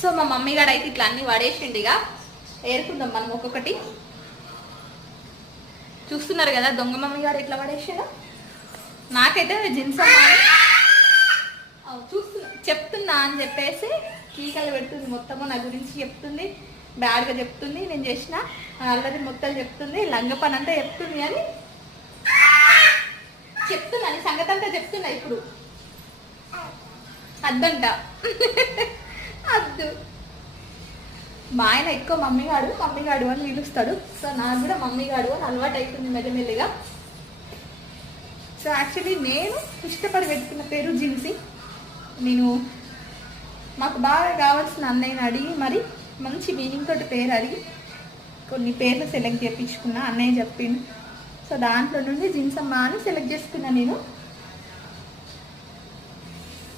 So మా mummy గారు అయితే ఇట్లా అన్ని పడేసిండిగా ఏరుకుందాం మనం ఒక్కొక్కటి. చూస్తున్నారు కదా దొంగ మమ్మీ గారు ఎట్లా పడేసాడు. నాకైతే జీన్స్ చెప్తున్నా అని చెప్పేసి కీకలు పెడుతుంది, మొత్తము నా గురించి చెప్తుంది, బ్యాడ్గా చెప్తుంది, నేను చేసిన అల్లరి మొత్తం చెప్తుంది, లంగ పని అంతా చెప్తుంది అని చెప్తున్నా, నీ సంగతి అంతా చెప్తున్నా. ఇప్పుడు అద్దంట అద్దు. మా ఆయన ఎక్కువ మమ్మీగాడు అని పిలుస్తాడు. సో నాకు కూడా మమ్మీగాడు అని అలవాటు అవుతుంది మెల్లమెల్లిగా. సో యాక్చువల్లీ నేను ఇష్టపడి పెట్టుకున్న పేరు జిన్సీ. నేను మాకు బాగా కావాల్సిన అన్నయ్యని అడిగి మరి మంచి మీనింగ్ తోటి పేరు అడిగి కొన్ని పేర్లు సెలెక్ట్ చేయించుకున్నా, అన్నయ్య చెప్పిండు. సో దాంట్లో నుండి జిన్సమ్మ అని సెలెక్ట్ చేసుకున్నా నేను.